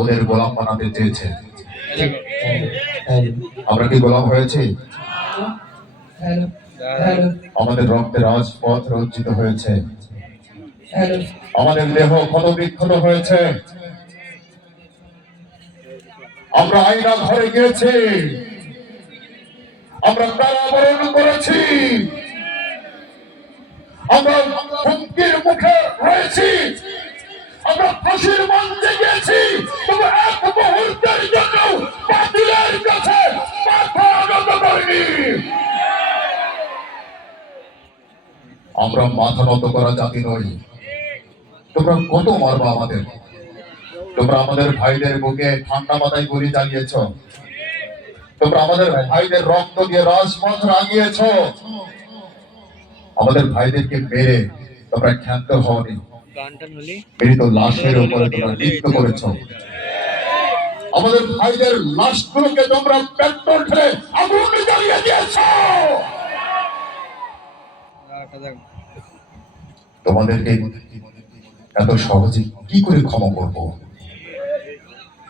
ওদের গোলাম বানাতে চেয়েছে। আমরা কি গোলাম হয়েছি? আমাদের রক্তের রাজপথ রঞ্জিত হয়েছে। আমাদের দেহ ক্ষত বিক্ষত হয়েছে। আমরা আইনা ঘরে গিয়েছি। আমরা কারাবরণ করেছি। আমরা হুমকির মুখে রয়েছি। আমরা ফাঁসির মঞ্চে গিয়েছি তবে এক মুহূর্তের জন্য বাতিলের কাছে মাথা নত করিনি। আমরা মাথা নত করা জাতি নই। তোমরা কত মারবা আমাদের? তোমরা আমাদের ভাইদের বুকে ঠান্ডা মাথায় গুলি চালিয়েছ। তোমরা আমাদের ভাইদের রক্ত দিয়ে রাজপথ রাগিয়েছ আমাদের ভাইদেরকে মেরে তোমরা ক্ষান্ত হওনি। মৃত লাশের উপরে তোমরা নৃত্য করেছ। আমাদের ভাইদের লাশগুলোকে তোমরা পেট্রোল ঢেলে আগুন জ্বালিয়ে দিয়েছ। তোমাদেরকে এত সহজে কি করে ক্ষমা করব?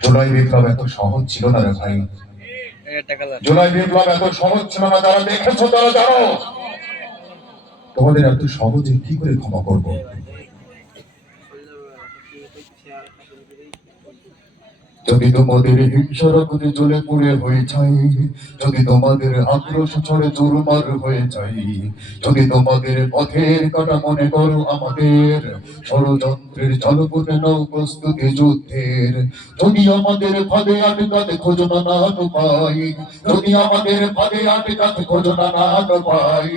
জুলাই বিপ্লব এত সহজ ছিল না রে ভাই। জুলাই বিপ্লব এত সহজ ছিল না যারা দেখেছ তারা জানো। তোমাদের এত সহজে কি করে ক্ষমা করব? যদি তোমাদের হিংসার আগুনে জ্বলে পুড়ে হয়ে যায়, যদি তোমাদের আক্রোশ ছড়ে জোরমার হয়ে যায়, যদি তোমাদের পথের কাটা মনে করো আমাদের, ষড়যন্ত্রের জলপথে নাও প্রস্তুতি যুদ্ধের। যদি আমাদের ফাঁদে আটকাতে খোঁজো না নাট পাই। যদি আমাদের ফাঁদে আটকাতে খোঁজো না নাট পাই।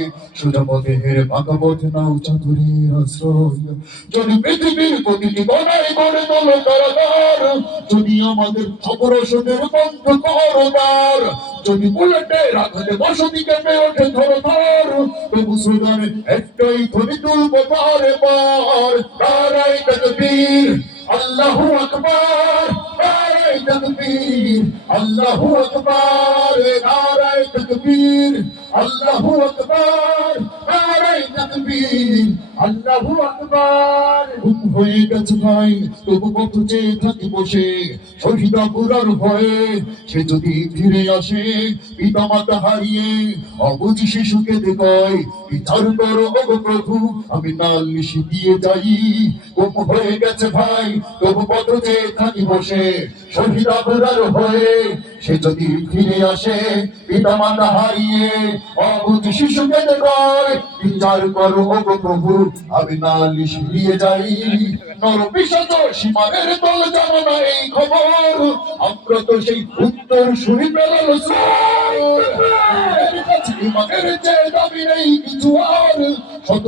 বাঁকা পথে নাও চাতুরীর আশ্রয়। যদি পৃথিবীর প্রতিটি গণায় গড়ে তোলো কারাগার, যদি আমাদের অপরাশনের বন্ধ করবার। যদি বুলেটের আঘাতে বসতি কেঁপে ওঠে ধরো ধর তবু সুদানে একটাই ধ্বনি তুলবো বারে বার নারাই তকবীর, আল্লাহু আকবার নারাই তকবীর, আল্লাহু আকবার নারাই তকবীর, আল্লাহু আকবার নারাই তকবীর, আল্লাহু আকবার। হয়ে গেছে ভাই, তবু চেয়ে থাকি বসে। ভয়ে সে যদি ফিরে আসে পিতা মাতা হারিয়ে অবুঝ শিশুকে বিচার করো প্রভু, আমি নালিশ দিয়ে যাই। ঘুম হয়ে গেছে ভাই, তবু কত চেয়ে থাকি বসে। শহীদা পুরার ভয়ে সে যদি ফিরে আসে পিতা মাতা হারিয়ে অবুঝ শিশুকে দেখয়। বিচার করো ওগো প্রভু, আমি নালিশ দিয়ে যাই। নর পিশাচ সীমানের দল জানো না এই খবর। আমরা তো সেই উত্তর শুনি পেলাম ইমানের যে দাবি নেই কিছু আর, শত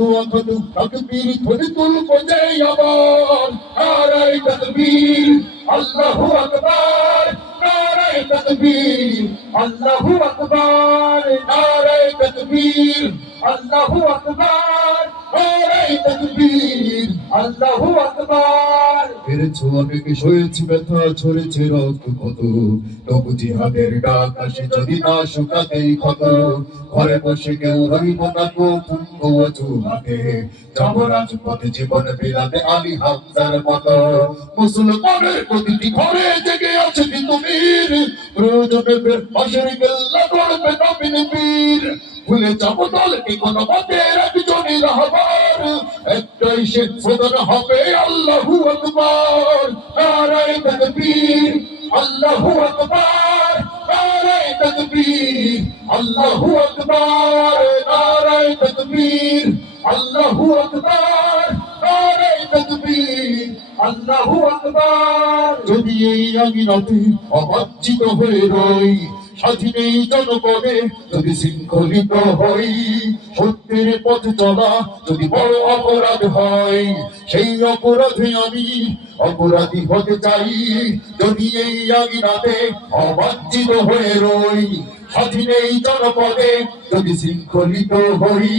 আল্লাহু আকবার, নারায় তাকবীর, আল্লাহু আকবার। আল্লাহু আকবার। ফিরেছ অনেক সয়েছি ব্যথা, ছড়েছে রক্ত কত তবু জিহাদের ডাক আসে যদি না শুকাতেই ক্ষত। ঘরে বসে কেউ রইব না গো পুঙ্গ হাতে যাব রাজপথে জীবন বিলাতে আলী হামজার মতো। মুসলমানের প্রতিটি ঘরে জেগে আছে বিতুমির প্রয়োজনে ফের পাশের গেল্লা করবে নবীন বীর। ভুলে যাব দলকে কোনো মতে একজনই রাহবার একটাই সে প্রধান হবে আল্লাহু আকবার। নারায় তাকবীর, আল্লাহু আকবার, নারায় তাকবীর, আল্লাহু আকবার, নারায় তাকবীর, আল্লাহু আকবার, নারায় তাকবীর, আল্লাহু আকবার। যদি এই আঙিনাতে অবাঞ্ছিত হয়ে রই স্বাধীন এই যদি শৃঙ্খলিত হই, সত্যের পথে চলা যদি বড় অপরাধ হয়, সেই অপরাধে আমি অপরাধী হতে চাই। যদি এই আঙিনাতে অবাঞ্ছিত হয়ে রই স্বাধীন এই জনপদে যদি শৃঙ্খলিত হই,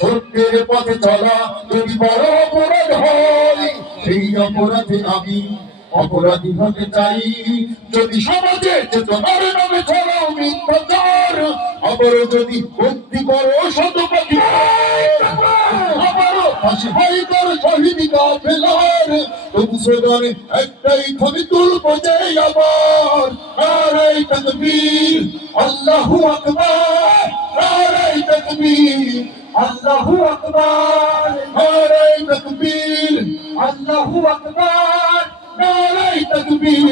সত্যের পথে চলা যদি বড় অপরাধ হয়, সেই অপরাধে আমি অপরাধী হতে চাই। যদি সমাজে চেতনার নামে ছড়াও মিথ্যাচার আবারও যদি ভক্তি করো শত পাখি আবারও স্লোগানে একটাই আবার আল্লাহু আকবার। আল্লাহু আকবার। আল্লাহু আকবার। তকবীর।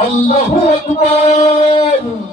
আল্লাহু আকবার।